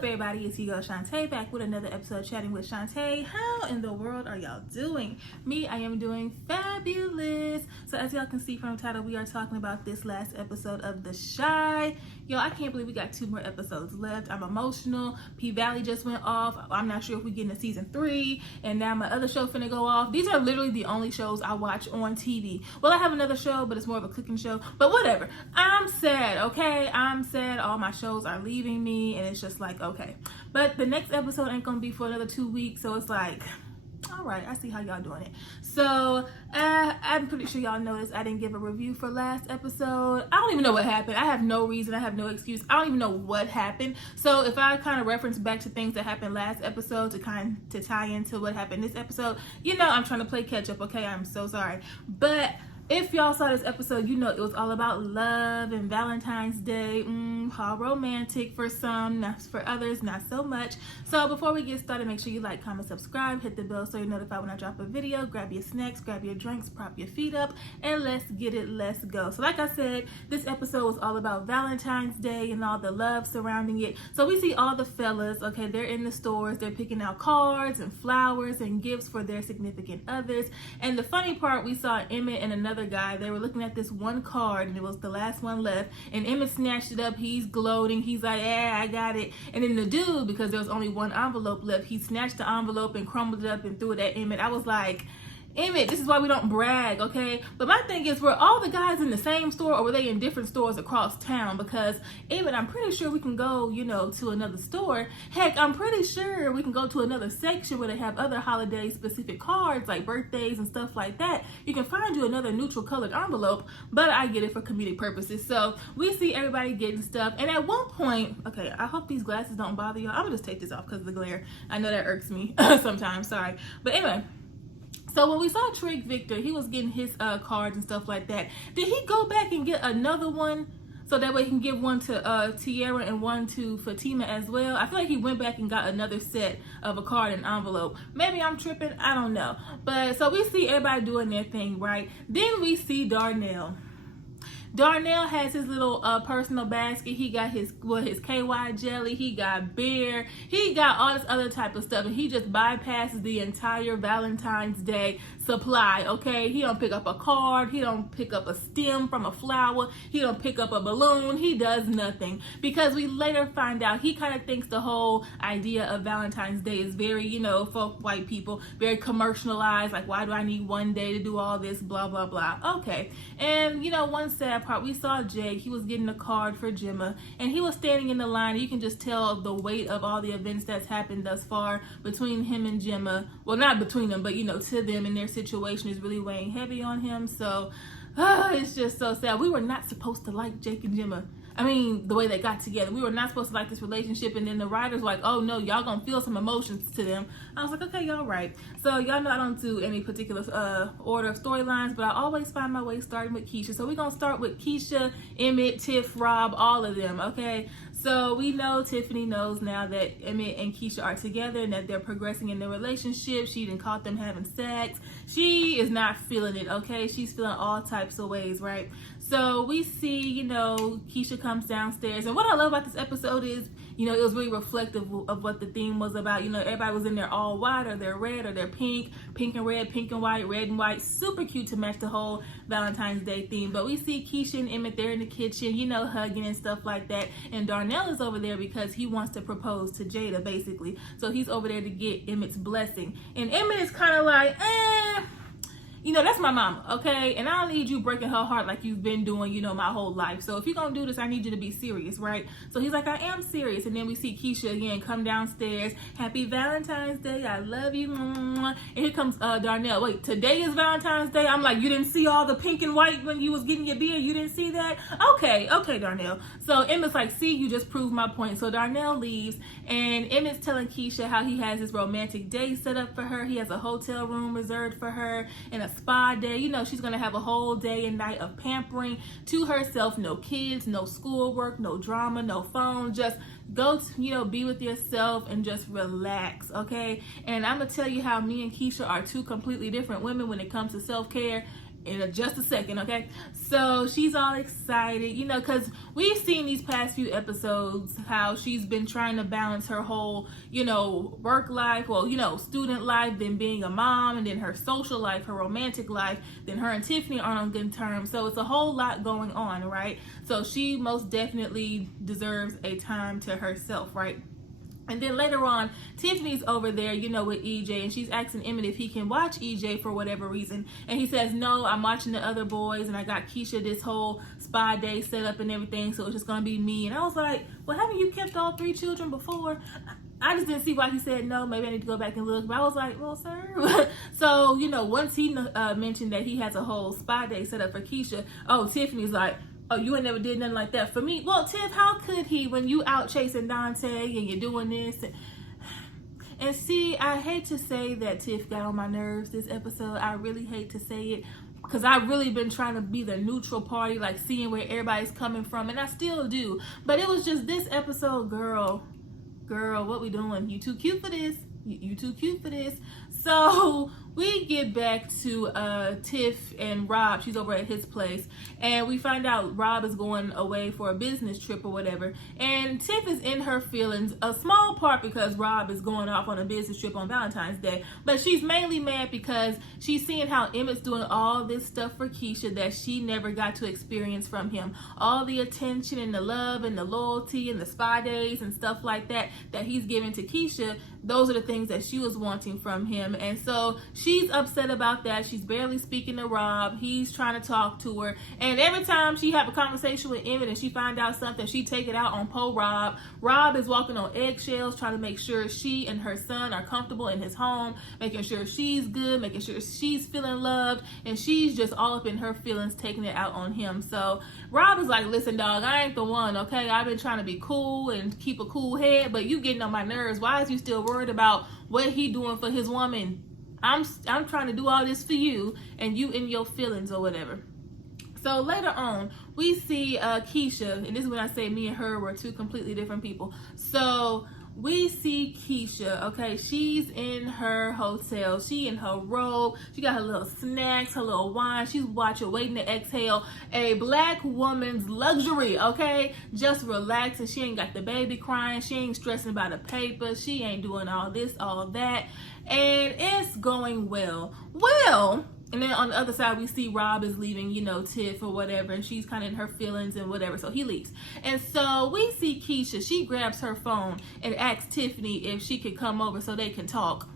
up, everybody? It's your girl Chanté back with another episode of Chatting with Chanté. How in the world are y'all doing? Me, I am doing fabulous. So as y'all can see from the title, we are talking about this last episode of The Chi. Yo, I can't believe we got 2 more episodes left. I'm emotional. P-Valley just went off. I'm not sure if we get into season 3. And now my other show finna go off. These are literally the only shows I watch on TV. Well, I have another show, but it's more of a cooking show. But whatever. I'm sad, okay? I'm sad. All my shows are leaving me. And it's just like, okay. But the next episode ain't gonna be for another 2 weeks. So it's like, all right, I see how y'all doing it. So I'm pretty sure y'all noticed I didn't give a review for last episode. I don't even know what happened. I have no reason. I have no excuse. I don't even know what happened. So if I kind of reference back to things that happened last episode to tie into what happened this episode, you know I'm trying to play catch up, okay? I'm so sorry. But if y'all saw this episode, you know it was all about love and Valentine's Day. How romantic for some, not for others, not so much. So before we get started, make sure you like, comment, subscribe, hit the bell so you're notified when I drop a video. Grab your snacks, grab your drinks, prop your feet up, and let's get it, let's go. So like I said, this episode was all about Valentine's Day and all the love surrounding it. So we see all the fellas, okay, they're in the stores, they're picking out cards and flowers and gifts for their significant others. And the funny part, we saw Emmett and another guy, they were looking at this one card and it was the last one left, and Emmett snatched it up. He's gloating, he's like, yeah, I got it. And then the dude, because there was only one envelope left, he snatched the envelope and crumbled it up and threw it at Emmett. I was like, Emmett, this is why we don't brag, okay? But my thing is, were all the guys in the same store or were they in different stores across town? Because Emmett, I'm pretty sure we can go, you know, to another store. Heck, I'm pretty sure we can go to another section where they have other holiday specific cards like birthdays and stuff like that. You can find you another neutral colored envelope, but I get it for comedic purposes. So we see everybody getting stuff. And at one point, okay, I hope these glasses don't bother y'all. I'm gonna just take this off because of the glare. I know that irks me sometimes, sorry. But anyway, so when we saw Trig Victor, he was getting his cards and stuff like that. Did he go back and get another one so that way he can give one to Tierra and one to Fatima as well? I feel like he went back and got another set of a card and envelope. Maybe I'm tripping, I don't know. But so we see everybody doing their thing, right? Then we see Darnell. Darnell has his little personal basket. He got his KY jelly. He got beer. He got all this other type of stuff. And he just bypasses the entire Valentine's Day supply, okay? He don't pick up a card. He don't pick up a stem from a flower. He don't pick up a balloon. He does nothing. Because we later find out he kind of thinks the whole idea of Valentine's Day is very, you know, for white people, very commercialized. Like, why do I need one day to do all this? Blah, blah, blah. Okay. And, you know, one sad part, we saw Jake. He was getting a card for Gemma, and he was standing in the line. You can just tell the weight of all the events that's happened thus far between him and Gemma. Well, not between them, but you know, to them, and their situation is really weighing heavy on him. So it's just so sad. We were not supposed to like Jake and Gemma. I mean, the way they got together. We were not supposed to like this relationship, and then the writers were like, oh no, y'all gonna feel some emotions to them. I was like, okay, y'all right. So y'all know I don't do any particular order of storylines, but I always find my way starting with Keisha. So we're gonna start with Keisha, Emmett, Tiff, Rob, all of them, okay? So we know Tiffany knows now that Emmett and Keisha are together and that they're progressing in their relationship. She done caught them having sex. She is not feeling it, okay? She's feeling all types of ways, right? So we see, you know, Keisha comes downstairs. And what I love about this episode is, you know, it was really reflective of what the theme was about. You know, everybody was in there all white, or they're red, or they're pink, pink and red, pink and white, red and white. Super cute to match the whole Valentine's Day theme. But we see Keisha and Emmett there in the kitchen, you know, hugging and stuff like that. And Darnell is over there because he wants to propose to Jada, basically. So he's over there to get Emmett's blessing. And Emmett is kind of like, you know, that's my mama, okay? And I don't need you breaking her heart like you've been doing, you know, my whole life. So if you're gonna do this, I need you to be serious, right? So he's like, I am serious. And then we see Keisha again come downstairs. Happy Valentine's Day. I love you. And here comes Darnell. Wait, today is Valentine's Day? I'm like, you didn't see all the pink and white when you was getting your beer? You didn't see that? Okay, Darnell. So Emmett's like, see, you just proved my point. So Darnell leaves, and Emmett's telling Keisha how he has this romantic day set up for her. He has a hotel room reserved for her and a spa day. You know, she's gonna have a whole day and night of pampering to herself. No kids, no schoolwork, no drama, no phone. Just go to, you know, be with yourself and just relax, okay? And I'm gonna tell you how me and Keisha are 2 completely different women when it comes to self-care. in just a second, okay? So she's all excited, you know, because we've seen these past few episodes how she's been trying to balance her whole, you know, work life, well, you know, student life, then being a mom, and then her social life, her romantic life, then her and Tiffany aren't on good terms. So it's a whole lot going on, right? So she most definitely deserves a time to herself, right? And then later on, Tiffany's over there, you know, with EJ, and she's asking Emmett if he can watch EJ for whatever reason. And he says, no, I'm watching the other boys, and I got Keisha this whole spa day set up and everything, so it's just going to be me. And I was like, well, haven't you kept all 3 children before? I just didn't see why he said no. Maybe I need to go back and look. But I was like, well, sir. So, you know, once he mentioned that he has a whole spa day set up for Keisha, oh, Tiffany's like, oh, you ain't never did nothing like that for me. Well, Tiff, how could he when you out chasing Dante and you're doing this? And see, I hate to say that Tiff got on my nerves this episode. I really hate to say it because I've really been trying to be the neutral party, like seeing where everybody's coming from, and I still do. But it was just this episode, girl, what we doing? You too cute for this. You too cute for this. So we get back to Tiff and Rob. She's over at his place, and we find out Rob is going away for a business trip or whatever, and Tiff is in her feelings, a small part because Rob is going off on a business trip on Valentine's Day, but she's mainly mad because she's seeing how Emmett's doing all this stuff for Keisha that she never got to experience from him. All the attention and the love and the loyalty and the spa days and stuff like that he's giving to Keisha, those are the things that she was wanting from him. And so she's upset about that. She's barely speaking to Rob. He's trying to talk to her, and every time she have a conversation with Emmett and she find out something, she take it out on po Rob. Rob is walking on eggshells trying to make sure she and her son are comfortable in his home, making sure she's good, making sure she's feeling loved, and she's just all up in her feelings, taking it out on him. So Rob is like, listen, dog, I ain't the one, okay? I've been trying to be cool and keep a cool head, but you getting on my nerves. Why is you still worried about what he doing for his woman? I'm trying to do all this for you, and you in your feelings or whatever. So later on, we see Keisha, and this is when I say me and her were 2 completely different people. So we see Keisha, okay, she's in her hotel, she in her robe, she got her little snacks, her little wine, she's waiting to exhale, a black woman's luxury, okay, just relaxing. She ain't got the baby crying, she ain't stressing about a paper, she ain't doing all this, all that, and it's going well. And then on the other side, we see Rob is leaving, you know, Tiff or whatever, and she's kind of in her feelings and whatever, so he leaves. And so we see Keisha, she grabs her phone and asks Tiffany if she could come over so they can talk.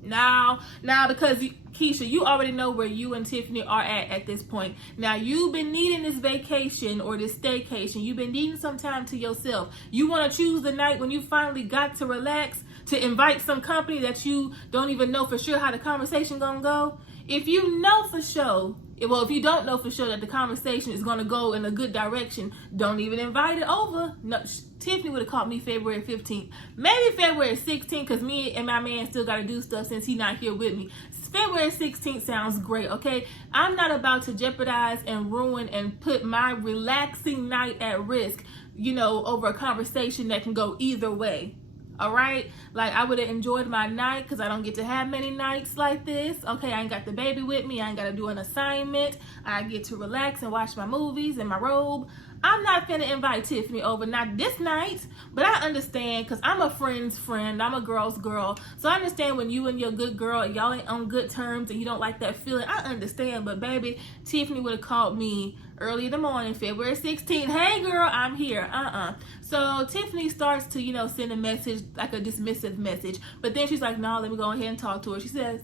Now, because Keisha, you already know where you and Tiffany are at this point. Now, you've been needing this vacation or this staycation. You've been needing some time to yourself. You want to choose the night when you finally got to relax, to invite some company that you don't even know for sure how the conversation gonna go. If you know for sure, if you don't know for sure that the conversation is gonna go in a good direction, don't even invite it over. No, Tiffany would have called me February 15th, maybe February 16th, because me and my man still gotta do stuff since he's not here with me. February 16th sounds great, okay? I'm not about to jeopardize and ruin and put my relaxing night at risk, you know, over a conversation that can go either way. All right, like I would have enjoyed my night because I don't get to have many nights like this. Okay, I ain't got the baby with me. I ain't got to do an assignment. I get to relax and watch my movies in my robe. I'm not finna invite Tiffany over, not this night, but I understand because I'm a friend's friend. I'm a girl's girl. So I understand when you and your good girl, y'all ain't on good terms and you don't like that feeling. I understand, but baby, Tiffany would have called me early in the morning, February 16th. Hey girl, I'm here. So Tiffany starts to, you know, send a message, like a dismissive message. But then she's like, no, let me go ahead and talk to her. She says,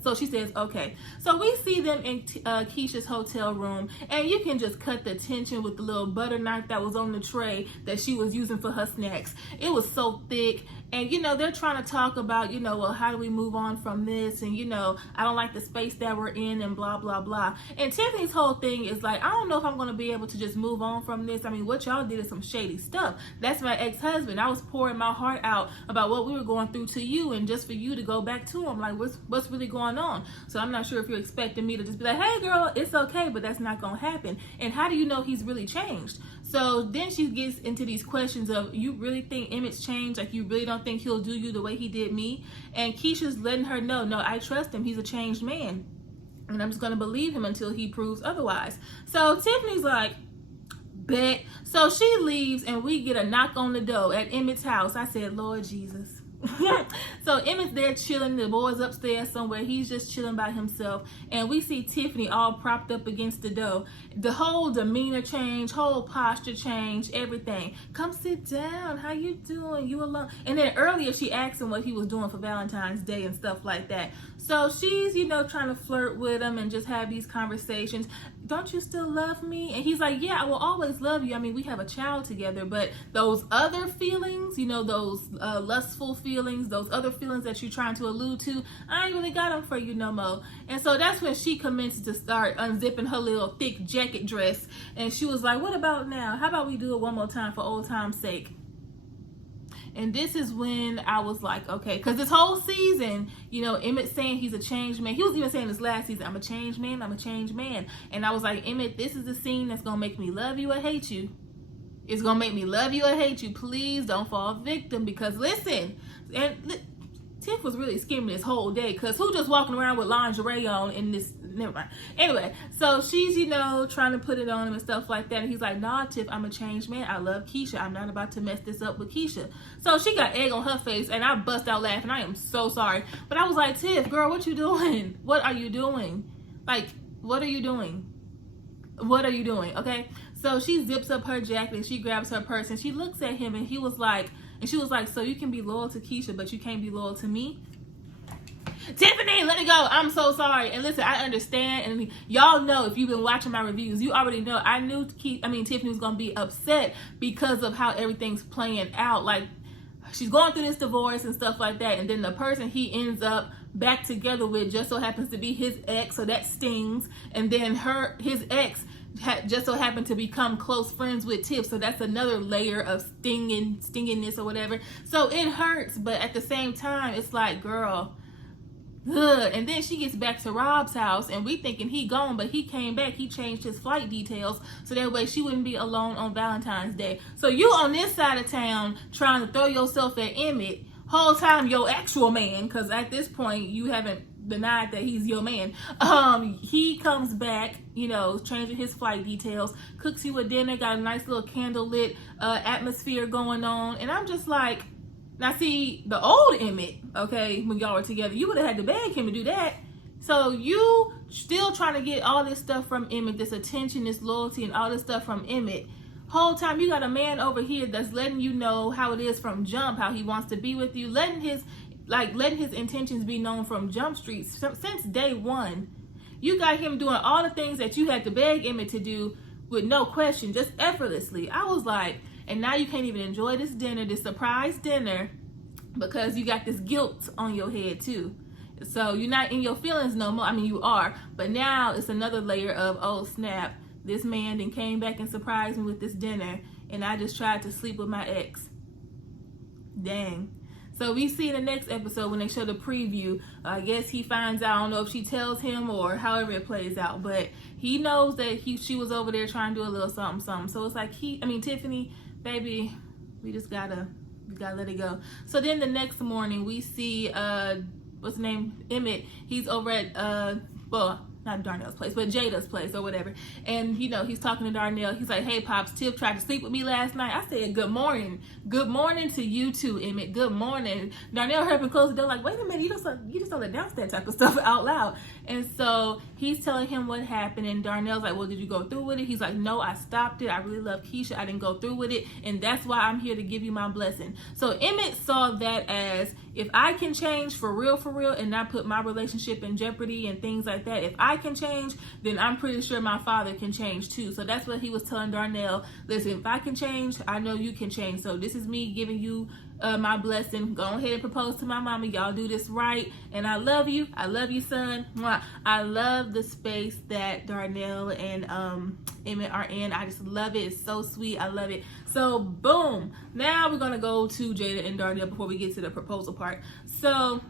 okay. So we see them in Keisha's hotel room, and you can just cut the tension with the little butter knife that was on the tray that she was using for her snacks. It was so thick. And, you know, they're trying to talk about, you know, well, how do we move on from this? And, you know, I don't like the space that we're in and blah, blah, blah. And Tiffany's whole thing is like, I don't know if I'm going to be able to just move on from this. I mean, what y'all did is some shady stuff. That's my ex-husband. I was pouring my heart out about what we were going through to you, and just for you to go back to him, like, what's really going on? So I'm not sure if you're expecting me to just be like, hey, girl, it's okay, but that's not going to happen. And how do you know he's really changed? So then she gets into these questions of, you really think Emmett's changed? Like, you really don't think he'll do you the way he did me? And Keisha's letting her know, no, I trust him. He's a changed man. and I'm just gonna believe him until he proves otherwise. So Tiffany's like, bet. So she leaves, and we get a knock on the door at Emmett's house. I said, Lord Jesus. So Emmett's there chilling, the boy's upstairs somewhere, he's just chilling by himself, and we see Tiffany all propped up against the door. The whole demeanor change, whole posture change, everything. Come sit down, how you doing, you alone? And then earlier she asked him what he was doing for Valentine's Day and stuff like that. So she's, you know, trying to flirt with him and just have these conversations. Don't you still love me? And he's like, yeah, I will always love you. I mean, we have a child together, but those other feelings, you know, those lustful feelings, those other feelings that you're trying to allude to, I ain't really got them for you no more. And so that's when she commences to start unzipping her little thick jacket dress. And she was like, what about now? How about we do it one more time for old time's sake? And this is when I was like, okay, because this whole season, you know, Emmett saying he's a changed man. He was even saying this last season, I'm a changed man, I'm a changed man. And I was like, Emmett, this is the scene that's going to make me love you or hate you. It's going to make me love you or hate you. Please don't fall victim, because listen, and Tiff was really skimming this whole day, because who just walking around with lingerie on in this, never mind. Anyway, so she's, you know, trying to put it on him and stuff like that. And he's like, nah, Tiff, I'm a changed man. I love Keisha. I'm not about to mess this up with Keisha. So she got egg on her face, and I bust out laughing. I am so sorry. But I was like, Tiff, girl, what you doing? What are you doing? Like, what are you doing? What are you doing? Okay. So she zips up her jacket and she grabs her purse and she looks at him, and he was like, and she was like, so you can be loyal to Keisha, but you can't be loyal to me? Tiffany, let it go. I'm so sorry. And listen, I understand. And y'all know, if you've been watching my reviews, you already know I knew Tiffany was going to be upset because of how everything's playing out. Like, she's going through this divorce and stuff like that. And then the person he ends up back together with just so happens to be his ex. So that stings. And then his ex just so happened to become close friends with Tiff, so that's another layer of stinginess or whatever. So it hurts, but at the same time, it's like, girl, ugh. And then she gets back to Rob's house, and we thinking he gone, but he came back. He changed his flight details so that way she wouldn't be alone on Valentine's Day. So you on this side of town trying to throw yourself at Emmett, whole time your actual man, because at this point you haven't denied that he's your man. He comes back, you know, changing his flight details, cooks you a dinner, got a nice little candlelit atmosphere going on, and I'm just like, now see, the old Emmett, okay, when y'all were together, you would have had to beg him to do that. So you still trying to get all this stuff from Emmett, this attention, this loyalty, and all this stuff from Emmett. Whole time you got a man over here that's letting you know how it is from jump, how he wants to be with you, letting his intentions be known from Jump Street since day one. You got him doing all the things that you had to beg Emmett to do with no question, just effortlessly. I was like, and now you can't even enjoy this dinner, this surprise dinner, because you got this guilt on your head too. So you're not in your feelings no more. I mean, you are, but now it's another layer of, oh snap, this man then came back and surprised me with this dinner, and I just tried to sleep with my ex. Dang. So we see in the next episode when they show the preview, I guess he finds out, I don't know if she tells him or however it plays out, but he knows that she was over there trying to do a little something. So it's like Tiffany, baby, we gotta let it go. So then the next morning we see, what's the name? Emmett, he's over at, not Darnell's place, but Jada's place or whatever. And, you know, he's talking to Darnell. He's like, hey, Pops, Tiff tried to sleep with me last night. I said, good morning. Good morning to you too, Emmett. Good morning. Darnell heard him close the door like, wait a minute, you just don't announce that type of stuff out loud. And so he's telling him what happened. And Darnell's like, well, did you go through with it? He's like, no, I stopped it. I really love Keisha. I didn't go through with it. And that's why I'm here to give you my blessing. So Emmett saw that as, if I can change for real, and not put my relationship in jeopardy and things like that, if I can change, then I'm pretty sure my father can change too. So that's what he was telling Darnell. Listen, if I can change, I know you can change. So this is me giving you my blessing. Go ahead and propose to my mama. Y'all do this right. And I love you. I love you, son. Mwah. I love the space that Darnell and Emmett are in. I just love it. It's so sweet. I love it. So boom. Now we're going to go to Jada and Darnell before we get to the proposal part. So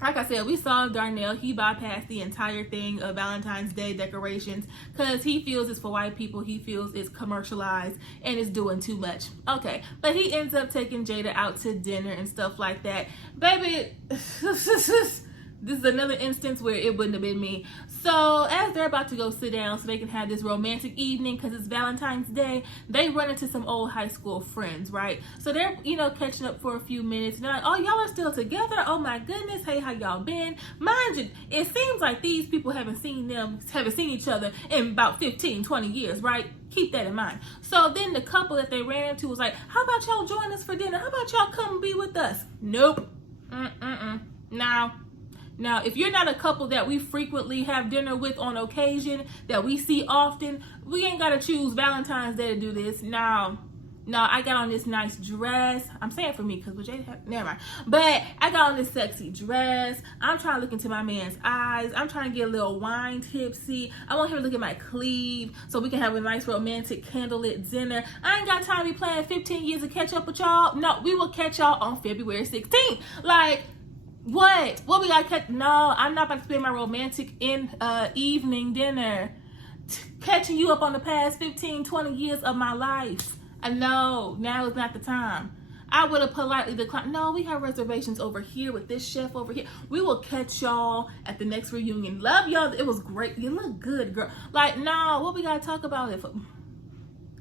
like I said, we saw Darnell, he bypassed the entire thing of Valentine's Day decorations because he feels it's for white people. He feels it's commercialized and it's doing too much. Okay, but he ends up taking Jada out to dinner and stuff like that. Baby, This is another instance where it wouldn't have been me. So as they're about to go sit down so they can have this romantic evening because it's Valentine's Day, they run into some old high school friends, right? So they're, catching up for a few minutes. And they're like, oh, y'all are still together? Oh my goodness. Hey, how y'all been? Mind you, it seems like these people haven't seen each other in about 15, 20 years, right? Keep that in mind. So then the couple that they ran into was like, how about y'all join us for dinner? How about y'all come be with us? Nope. Now, if you're not a couple that we frequently have dinner with on occasion, that we see often, we ain't got to choose Valentine's Day to do this. No, I got on this nice dress. I'm saying for me because never mind. But I got on this sexy dress. I'm trying to look into my man's eyes. I'm trying to get a little wine tipsy. I want him to look at my cleave so we can have a nice romantic candlelit dinner. I ain't got time to be playing 15 years to catch up with y'all. No, we will catch y'all on February 16th. Like, what we got to catch? No, I'm not about to spend my romantic evening dinner catching you up on the past 15, 20 years of my life. I know, now is not the time. I would have politely declined. No, we have reservations over here with this chef over here. We will catch y'all at the next reunion. Love y'all. It was great. You look good, girl. Like, no, what we got to talk about it for?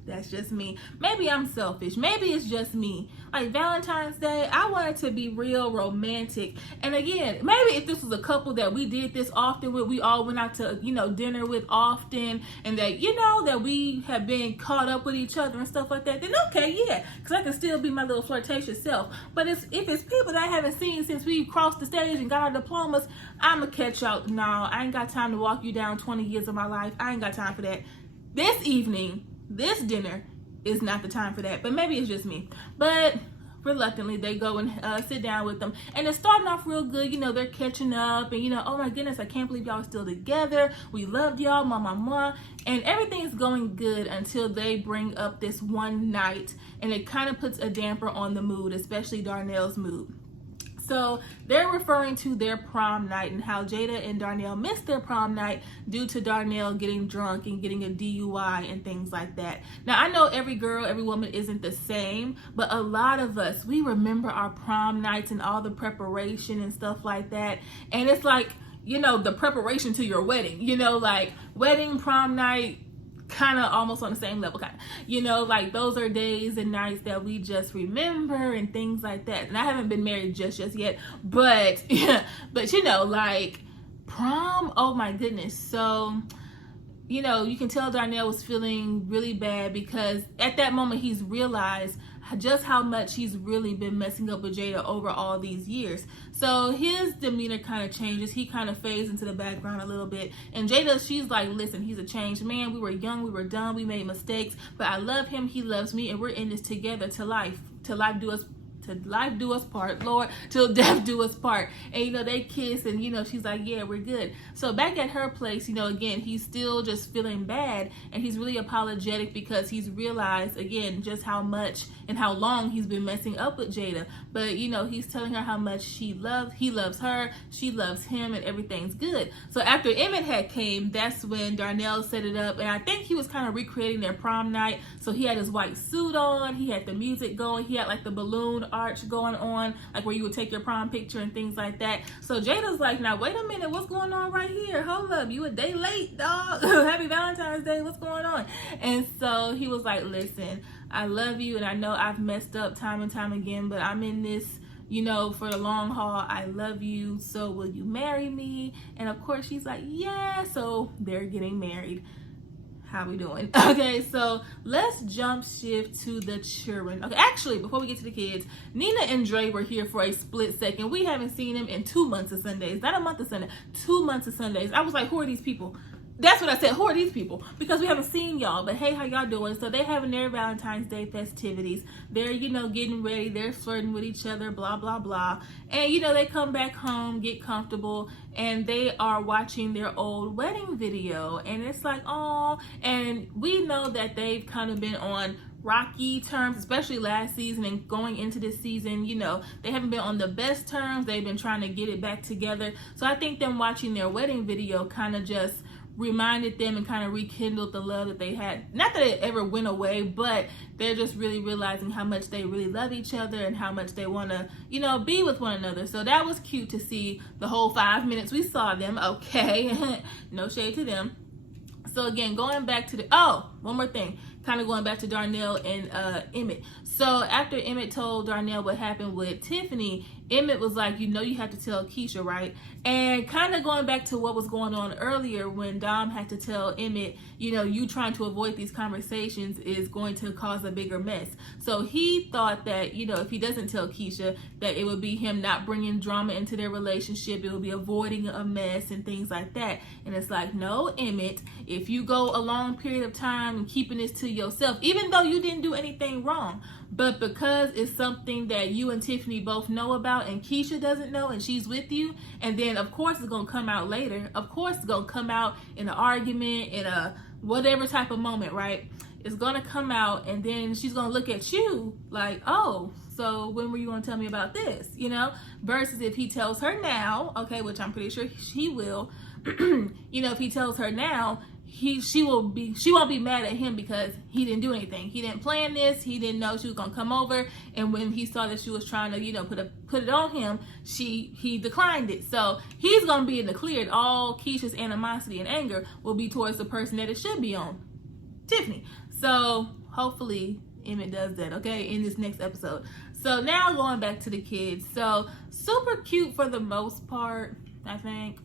That's just me. Maybe I'm selfish. Maybe it's just me. Like Valentine's Day, I want it to be real romantic. And again, maybe if this was a couple that we did this often with, we all went out to, dinner with often, and that, that we have been caught up with each other and stuff like that, then okay, yeah. Because I can still be my little flirtatious self. But if it's people that I haven't seen since we crossed the stage and got our diplomas, I'm going to catch out. No, I ain't got time to walk you down 20 years of my life. I ain't got time for that. This evening, this dinner is not the time for that, but maybe it's just me. But reluctantly, they go and sit down with them, and it's starting off real good. They're catching up, and oh my goodness, I can't believe y'all are still together. We loved y'all, mama, and everything is going good until they bring up this one night, and it kind of puts a damper on the mood, especially Darnell's mood. So they're referring to their prom night and how Jada and Darnell missed their prom night due to Darnell getting drunk and getting a DUI and things like that. Now, I know every girl, every woman isn't the same, but a lot of us, we remember our prom nights and all the preparation and stuff like that. And it's like, the preparation to your wedding, like wedding, prom night, kind of almost on the same level, like those are days and nights that we just remember and things like that. And I haven't been married just yet, but like prom, oh my goodness. So you can tell Darnell was feeling really bad because at that moment he's realized just how much he's really been messing up with Jada over all these years. So his demeanor kind of changes. He kind of fades into the background a little bit. And Jada, she's like, listen, he's a changed man. We were young, we were dumb, we made mistakes, but I love him, he loves me, and we're in this together to life do us part, Lord, till death do us part. And they kiss, and she's like, yeah, we're good. So back at her place, again, he's still just feeling bad, and he's really apologetic because he's realized again just how much and how long he's been messing up with Jada. But he's telling her how much he loves her, she loves him, and everything's good. So after Emmett had came, that's when Darnell set it up, and I think he was kind of recreating their prom night. So he had his white suit on, he had the music going, he had like the balloon arch going on, like where you would take your prom picture and things like that. So Jada's like, now wait a minute, what's going on right here? Hold up, you a day late, dog. Happy Valentine's Day, what's going on? And so he was like, listen, I love you, and I know I've messed up time and time again, but I'm in this for the long haul. I love you, so will you marry me? And of course she's like, yeah. So they're getting married. How we doing? Okay, so let's jump shift to the children. Okay, actually, before we get to the kids, Nina and Dre were here for a split second. We haven't seen them in 2 months of Sundays. Not a month of Sunday, 2 months of Sundays. I was like, who are these people? That's what I said. Who are these people? Because we haven't seen y'all. But hey, how y'all doing? So they having their Valentine's Day festivities. They're, getting ready. They're flirting with each other, blah, blah, blah. And, they come back home, get comfortable, and they are watching their old wedding video. And it's like, oh, and we know that they've kind of been on rocky terms, especially last season and going into this season. They haven't been on the best terms. They've been trying to get it back together. So I think them watching their wedding video kind of just reminded them and kind of rekindled the love that they had. Not that it ever went away, but they're just really realizing how much they really love each other and how much they want to, you know, be with one another. So that was cute to see the whole 5 minutes we saw them. Okay, no shade to them. So again, going back to one more thing, kind of going back to Darnell and Emmett. So after Emmett told Darnell what happened with Tiffany, Emmett was like, you know, you have to tell Keisha, right? And kind of going back to what was going on earlier when Dom had to tell Emmett, you know, you trying to avoid these conversations is going to cause a bigger mess. So he thought that, you know, if he doesn't tell Keisha, that it would be him not bringing drama into their relationship. It would be avoiding a mess and things like that. And it's like, no, Emmett, if you go a long period of time and keeping this to yourself, even though you didn't do anything wrong, but because it's something that you and Tiffany both know about and Keisha doesn't know and she's with you, and then of course it's going to come out later. Of course it's going to come out in an argument, in a whatever type of moment, right? It's going to come out, and then she's going to look at you like, oh, so when were you going to tell me about this? You know, versus if he tells her now, okay, which I'm pretty sure he will, you know, if he tells her now, she won't be mad at him because he didn't do anything. He didn't plan this. He didn't know she was gonna come over, and when he saw that she was trying to, you know, put it on him, he declined it. So he's gonna be in the clear. All Keisha's animosity and anger will be towards the person that it should be on, Tiffany. So hopefully Emmett does that, okay, in this next episode. So now going back to the kids. So super cute for the most part, I think.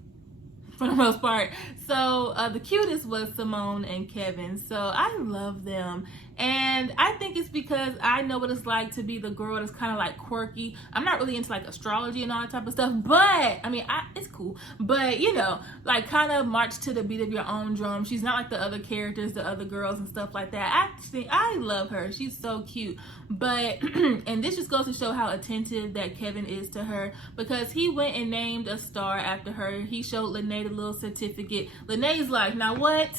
For the most part. So the cutest was Simone and Kevin. So I love them, and I think it's because I know what it's like to be the girl that's kind of like quirky. I'm not really into like astrology and all that type of stuff, but I mean, it's cool, but you know, like kind of march to the beat of your own drum. She's not like the other characters, the other girls and stuff like that. I love her. She's so cute. But and this just goes to show how attentive that Kevin is to her, because he went and named a star after her. He showed Lene the little certificate. Lene's like, now what?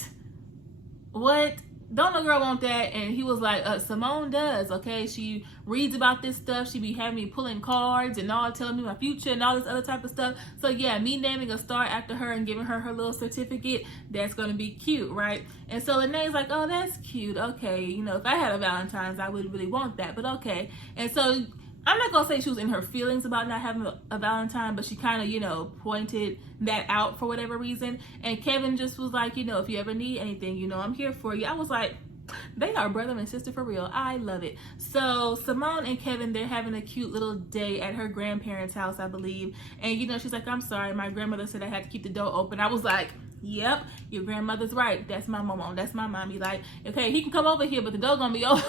Don't no girl want that? And he was like, Simone does, okay? She reads about this stuff. She be having me pulling cards and all, telling me my future and all this other type of stuff. So yeah, me naming a star after her and giving her little certificate, that's gonna be cute, right? And so Lene's like, oh, that's cute. Okay, you know, if I had a Valentine's, I wouldn't really want that, but okay. And so I'm not gonna say she was in her feelings about not having a Valentine, but she kind of, you know, pointed that out for whatever reason. And Kevin just was like, you know, if you ever need anything, you know, I'm here for you. I was like, they are brother and sister for real. I love it. So Simone and Kevin, they're having a cute little day at her grandparents' house, I believe. And you know, she's like, I'm sorry, my grandmother said I had to keep the door open. I was like, yep, your grandmother's right. That's my mama. That's my mommy. Like, okay, he can come over here, but the door gonna be open.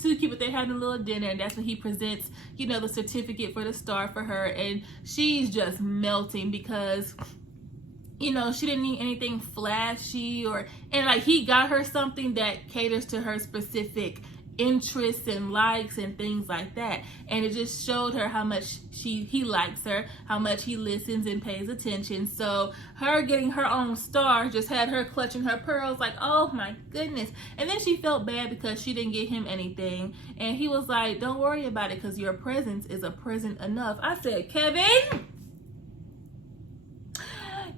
Too cute, but they're having a little dinner, and that's when he presents, you know, the certificate for the star for her, and she's just melting because, you know, she didn't need anything flashy, and like he got her something that caters to her specific interests and likes and things like that. And it just showed her how much he likes her, how much he listens and pays attention. So her getting her own star just had her clutching her pearls like, oh my goodness. And then she felt bad because she didn't get him anything, and he was like, don't worry about it, because your presence is a present enough. I said, Kevin,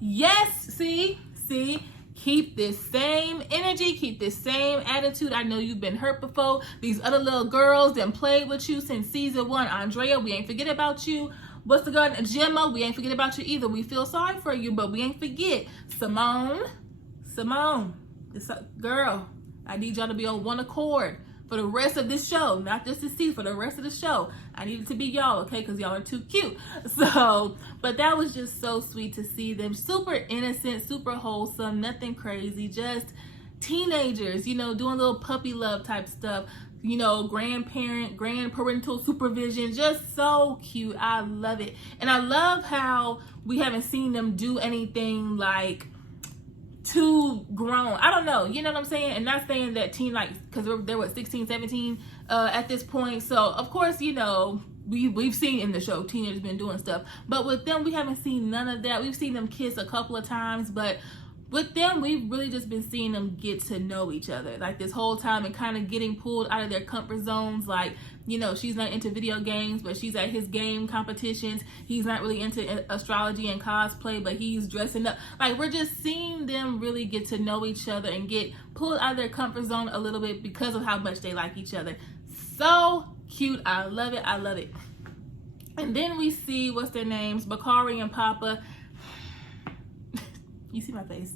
yes, see, keep this same energy, keep this same attitude. I know you've been hurt before. These other little girls that played with you since season 1. Andrea, we ain't forget about you. What's the girl? Gemma, we ain't forget about you either. We feel sorry for you, but we ain't forget. Simone, this girl, I need y'all to be on one accord for the rest of this show, not just this season, for the rest of the show. I need it to be y'all, okay, because y'all are too cute. So, but that was just so sweet to see them. Super innocent, super wholesome, nothing crazy, just teenagers, you know, doing little puppy love type stuff, you know, grandparental supervision, just so cute. I love it. And I love how we haven't seen them do anything like too grown. I don't know, you know what I'm saying? And not saying that teen, like, because they're what, 16, 17 at this point. So of course, you know, we've seen in the show teenagers been doing stuff, but with them we haven't seen none of that. We've seen them kiss a couple of times, but with them we've really just been seeing them get to know each other like this whole time, and kind of getting pulled out of their comfort zones, like, you know, she's not into video games, but she's at his game competitions. He's not really into astrology and cosplay, but he's dressing up. Like, we're just seeing them really get to know each other and get pulled out of their comfort zone a little bit because of how much they like each other. So cute. I love it. I love it. And then we see, what's their names? Bakari and Papa. You see my face.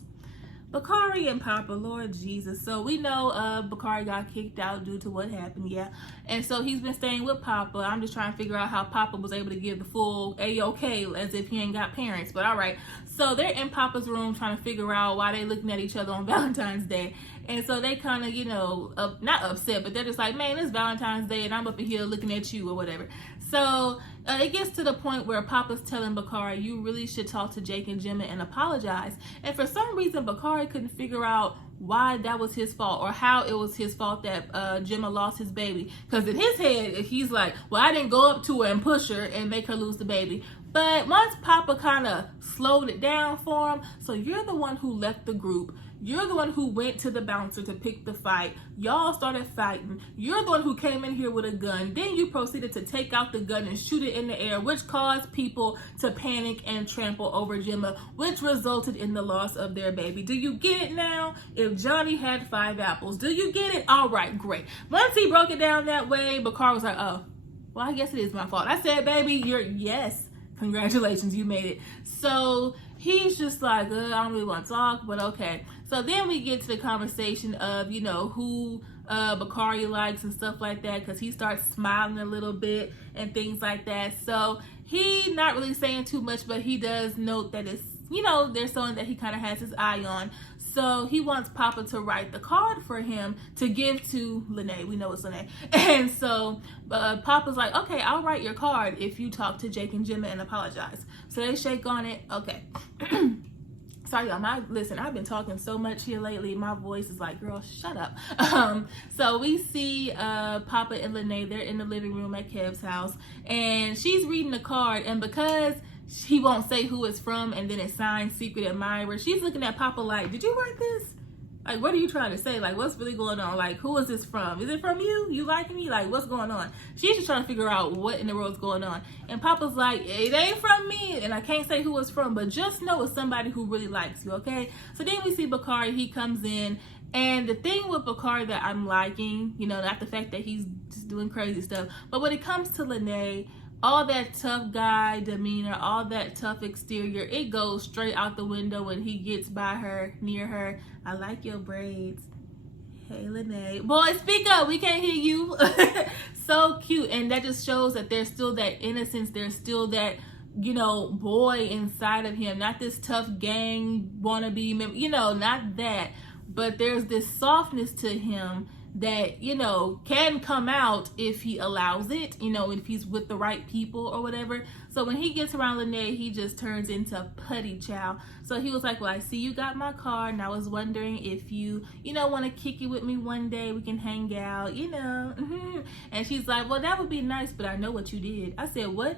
Bakari and Papa, Lord Jesus. So we know Bakari got kicked out due to what happened, yeah. And so he's been staying with Papa. I'm just trying to figure out how Papa was able to give the full A-OK as if he ain't got parents, but all right. So they're in Papa's room trying to figure out why they looking at each other on Valentine's Day. And so they kind of, you know, not upset, but they're just like, man, it's Valentine's Day and I'm up in here looking at you or whatever. So it gets to the point where Papa's telling Bakari, you really should talk to Jake and Gemma and apologize. And for some reason, Bakari couldn't figure out why that was his fault or how it was his fault that Gemma lost his baby. Because in his head, he's like, well, I didn't go up to her and push her and make her lose the baby. But once Papa kind of slowed it down for him, so you're the one who left the group. You're the one who went to the bouncer to pick the fight. Y'all started fighting. You're the one who came in here with a gun. Then you proceeded to take out the gun and shoot it in the air, which caused people to panic and trample over Gemma, which resulted in the loss of their baby. Do you get it now? If Johnny had 5 apples, do you get it? All right, great. Once he broke it down that way, Bakari was like, oh, well, I guess it is my fault. I said, baby, yes, congratulations, you made it. So he's just like, I don't really want to talk, but okay. So then we get to the conversation of, you know, who Bakari likes and stuff like that, because he starts smiling a little bit and things like that. So he not really saying too much, but he does note that it's, you know, there's someone that he kind of has his eye on. So he wants Papa to write the card for him to give to Lene. We know it's Lene. And so Papa's like, okay, I'll write your card if you talk to Jake and Gemma and apologize. So they shake on it. Okay. Sorry, y'all. Listen, I've been talking so much here lately. My voice is like, girl, shut up. So we see Papa and Lene. They're in the living room at Kev's house. And she's reading the card. And because he won't say who it's from and then it's signed Secret Admirer, she's looking at Papa like, did you write this? Like, what are you trying to say? Like, what's really going on? Like, who is this from? Is it from you? You liking me? Like, what's going on? She's just trying to figure out what in the world's going on. And Papa's like, it ain't from me. And I can't say who it's from, but just know it's somebody who really likes you, okay? So then we see Bakari. He comes in. And the thing with Bakari that I'm liking, you know, not the fact that he's just doing crazy stuff, but when it comes to Lene, all that tough guy demeanor, all that tough exterior, it goes straight out the window when he gets by her, near her. I like your braids. Hey, Lene. Boy, speak up. We can't hear you. So cute. And that just shows that there's still that innocence. There's still that, you know, boy inside of him. Not this tough gang wannabe, you know, not that. But there's this softness to him that, you know, can come out if he allows it, you know, if he's with the right people or whatever. So when he gets around Lene, he just turns into putty chow. So he was like, well, I see you got my card, and I was wondering if you know, want to kick it with me one day. We can hang out, you know. And she's like, well, that would be nice, but I know what you did. I said, what?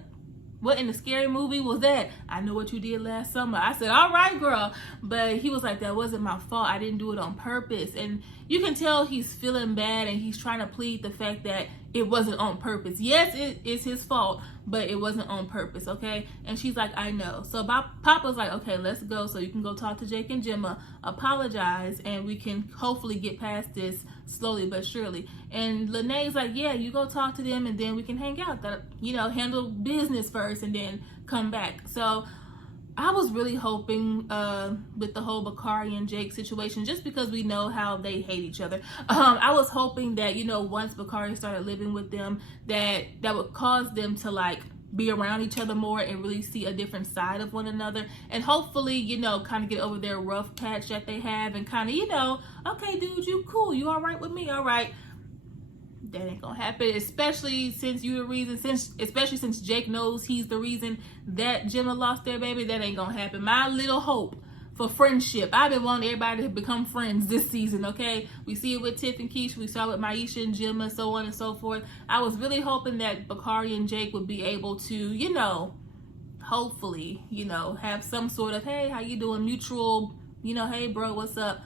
What in the scary movie was that? I know what you did last summer. I said, all right, girl. But he was like, that wasn't my fault. I didn't do it on purpose. And you can tell he's feeling bad and he's trying to plead the fact that it wasn't on purpose. Yes, it is his fault, but it wasn't on purpose, okay? And she's like, I know. So Papa's like, okay, let's go so you can go talk to Jake and Gemma, apologize, and we can hopefully get past this slowly but surely. And Lene's like, yeah, you go talk to them and then we can hang out. That, you know, handle business first and then come back. So I was really hoping with the whole Bakari and Jake situation, just because we know how they hate each other, I was hoping that, you know, once Bakari started living with them, that would cause them to like be around each other more and really see a different side of one another, and hopefully, you know, kind of get over their rough patch that they have and kind of, you know, okay, dude, you cool, you all right with me, all right. That ain't gonna happen, especially since you're the reason, especially since Jake knows he's the reason that Gemma lost their baby. That ain't gonna happen. My little hope for friendship, I've been wanting everybody to become friends this season, okay? We see it with Tiff and Keisha, we saw it with Maisha and Gemma, so on and so forth. I was really hoping that Bakari and Jake would be able to, you know, hopefully, you know, have some sort of, hey, how you doing, mutual, you know, hey bro, what's up?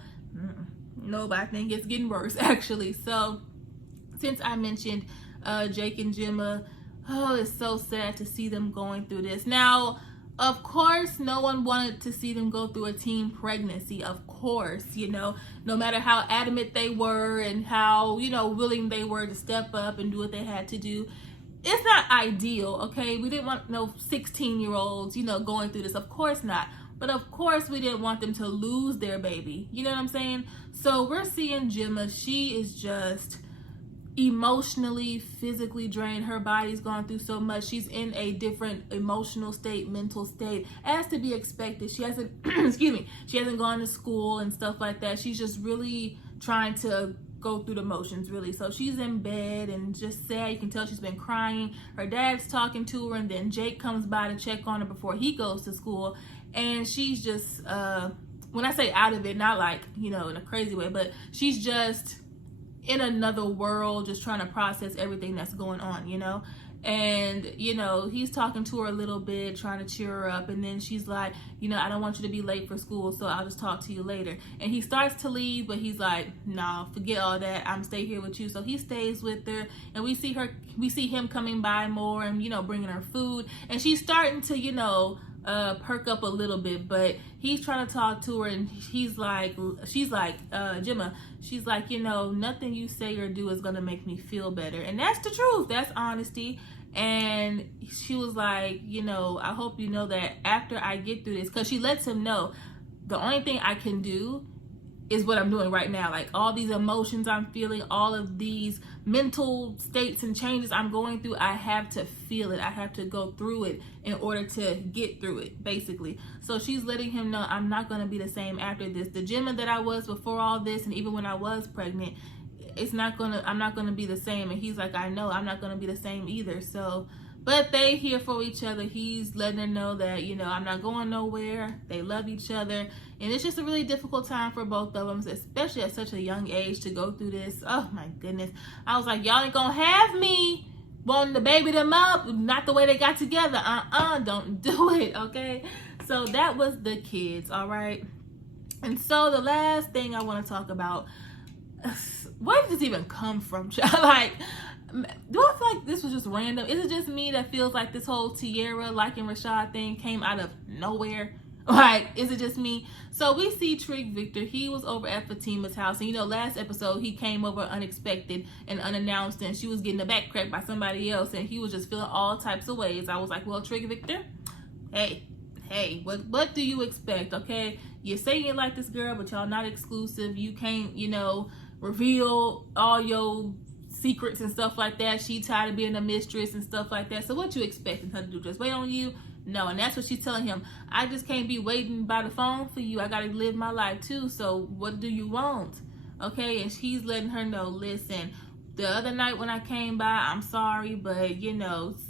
No, but I think it's getting worse actually. So since I mentioned Jake and Gemma. Oh, it's so sad to see them going through this. Now, of course, no one wanted to see them go through a teen pregnancy. Of course, no matter how adamant they were and how, willing they were to step up and do what they had to do. It's not ideal, okay? We didn't want no 16-year-olds, going through this. Of course not. But of course, we didn't want them to lose their baby. You know what I'm saying? So we're seeing Gemma. She is just emotionally, physically drained. Her body's gone through so much. She's in a different emotional state, mental state, as to be expected. She hasn't, she hasn't gone to school and stuff like that. She's just really trying to go through the motions, really. So she's in bed and just sad. You can tell she's been crying. Her dad's talking to her, and then Jake comes by to check on her before he goes to school. And she's just, when I say out of it, not like, in a crazy way, but she's just in another world, just trying to process everything that's going on, and he's talking to her a little bit, trying to cheer her up, and then she's like, I don't want you to be late for school, so I'll just talk to you later. And he starts to leave, but he's like, no, forget all that, I'm stay here with you. So he stays with her, and we see him coming by more and bringing her food, and she's starting to perk up a little bit, but he's trying to talk to her, and she's like Gemma, she's like, nothing you say or do is gonna make me feel better. And that's the truth, that's honesty. And she was like, I hope you know that after I get through this, because she lets him know the only thing I can do is what I'm doing right now. Like all these emotions I'm feeling, all of these mental states and changes I'm going through, I have to feel it. I have to go through it in order to get through it, basically. So she's letting him know I'm not going to be the same after this. The Gemma that I was before all this, and even when I was pregnant, I'm not going to be the same. And he's like, I know I'm not going to be the same either. So, but they here for each other. He's letting her know that, I'm not going nowhere. They love each other. And it's just a really difficult time for both of them, especially at such a young age, to go through this. Oh my goodness. I was like, y'all ain't gonna have me wanting to baby them up. Not the way they got together. Don't do it, okay? So that was the kids, all right? And so the last thing I want to talk about, where did this even come from? Like, do I feel like this was just random? Is it just me that feels like this whole Tierra liking Rashad thing came out of nowhere? Like, is it just me? So we see Trig Victor. He was over at Fatima's house. And last episode, he came over unexpected and unannounced, and she was getting a back cracked by somebody else, and he was just feeling all types of ways. I was like, well, Trig Victor, hey, what do you expect, okay? You're saying you like this girl, but y'all not exclusive. You can't, reveal all your secrets and stuff like that. She tired of being a mistress and stuff like that. So what you expecting her to do? Just wait on you? No. And that's what she's telling him. I just can't be waiting by the phone for you. I got to live my life too. So what do you want? Okay. And she's letting her know, listen, the other night when I came by, I'm sorry, but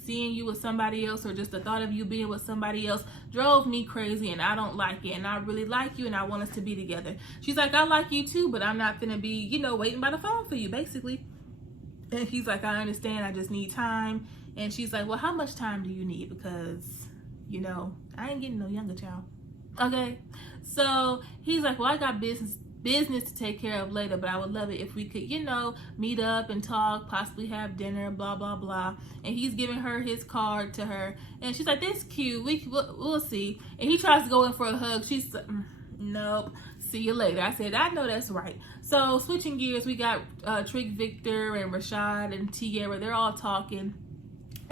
seeing you with somebody else, or just the thought of you being with somebody else, drove me crazy, and I don't like it. And I really like you, and I want us to be together. She's like, I like you too, but I'm not gonna be, waiting by the phone for you, basically. And he's like, I understand, I just need time. And she's like, well, how much time do you need? Because, I ain't getting no younger, child. Okay. So he's like, well, I got business to take care of later, but I would love it if we could, meet up and talk, possibly have dinner, blah, blah, blah. And he's giving her his card to her. And she's like, that's cute. We'll see. And he tries to go in for a hug. She's like, nope. See you later. I said, I know that's right. So switching gears, we got Trig Victor and Rashad and Tierra. They're all talking.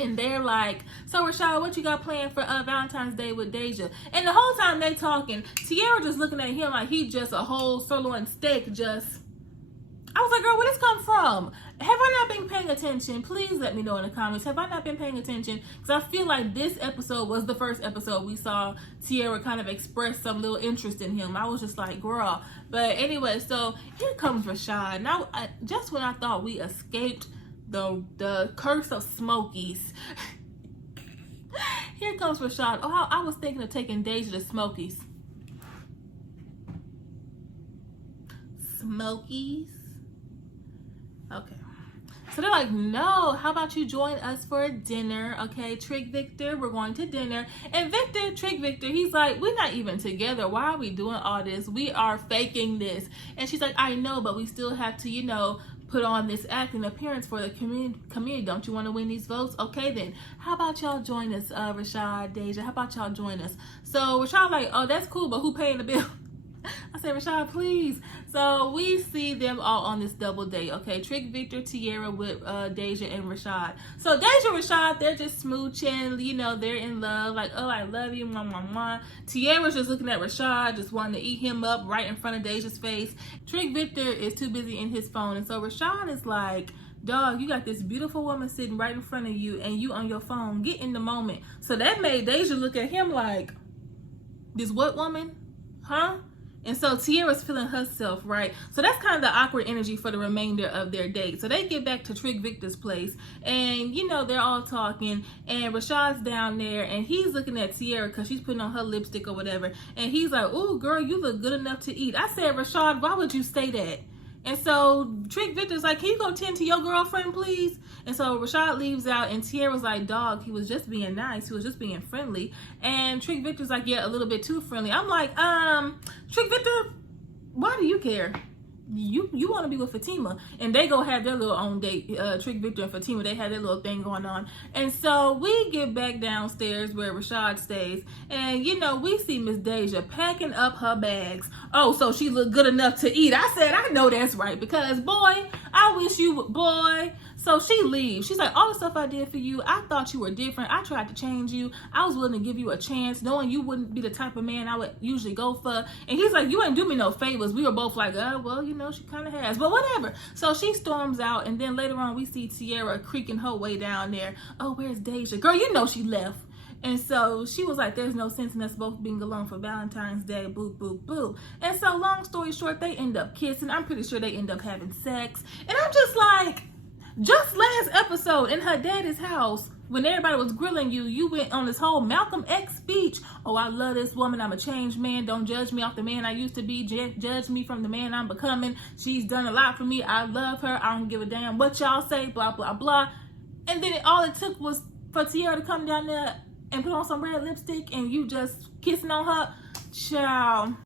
And they're like, so Rashad, what you got planned for Valentine's Day with Deja? And the whole time they talking, Tierra just looking at him like he just a whole sirloin steak. I was like, girl, where this come from? Have I not been paying attention? Please let me know in the comments. Have I not been paying attention? Because I feel like this episode was the first episode we saw Tierra kind of express some little interest in him. I was just like, girl. But anyway, so here comes Rashad. Now, just when I thought we escaped the curse of Smokies, here comes Rashad. Oh, I was thinking of taking Deja to Smokies. Smokies? Okay. So they're like, no, how about you join us for dinner? Okay, Trig Victor, we're going to dinner. And Trig Victor, he's like, we're not even together. Why are we doing all this? We are faking this. And she's like, I know, but we still have to, put on this acting appearance for the community. Don't you want to win these votes? Okay, then how about y'all join us, Rashad, Deja? How about y'all join us? So Rashad like, oh, that's cool, but who paying the bill? I said, Rashad, please. So we see them all on this double date, okay? Trick, Victor, Tiara with Deja and Rashad. So Deja and Rashad, they're just smooching, you know, they're in love, like, oh, I love you, mwah, mwah, mwah. Tiara's just looking at Rashad, just wanting to eat him up right in front of Deja's face. Trick Victor is too busy in his phone, and so Rashad is like, dog, you got this beautiful woman sitting right in front of you, and you on your phone. Get in the moment. So that made Deja look at him like, this what woman? Huh? And so Tiara's feeling herself, right? So that's kind of the awkward energy for the remainder of their date. So they get back to Trick Victor's place, and you know, they're all talking, and Rashad's down there, and he's looking at Tiara because she's putting on her lipstick or whatever, and he's like, ooh, girl, you look good enough to eat. I said, Rashad, why would you say that? And so Trick Victor's like, can you go tend to your girlfriend, please? And so Rashad leaves out, and Tiara's like, dog, he was just being nice. He was just being friendly. And Trick Victor's like, yeah, a little bit too friendly. I'm like, Trick Victor, why do you care? You want to be with Fatima, and they go have their little own date. Trick Victor and Fatima, they had their little thing going on. And so we get back downstairs where Rashad stays, and you know, we see Miss Deja packing up her bags. Oh, so she looked good enough to eat. I said, I know that's right, because boy, I wish you would, boy. So she leaves. She's like, all the stuff I did for you, I thought you were different. I tried to change you. I was willing to give you a chance, knowing you wouldn't be the type of man I would usually go for. And he's like, you ain't do me no favors. We were both like, well, you know, she kind of has, but whatever. So she storms out, and then later on we see Tiara creaking her way down there. Oh, where's Deja? Girl, you know she left. And so she was like, there's no sense in us both being alone for Valentine's Day, boo, boo, boo. And so long story short, they end up kissing. I'm pretty sure they end up having sex. And I'm just like, just last episode in her daddy's house, when everybody was grilling you, you went on this whole Malcolm X speech. Oh, I love this woman. I'm a changed man. Don't judge me off the man I used to be. Judge me from the man I'm becoming. She's done a lot for me. I love her. I don't give a damn what y'all say, blah, blah, blah. And then all it took was for Tiara to come down there and put on some red lipstick, and you just kissing on her. Ciao.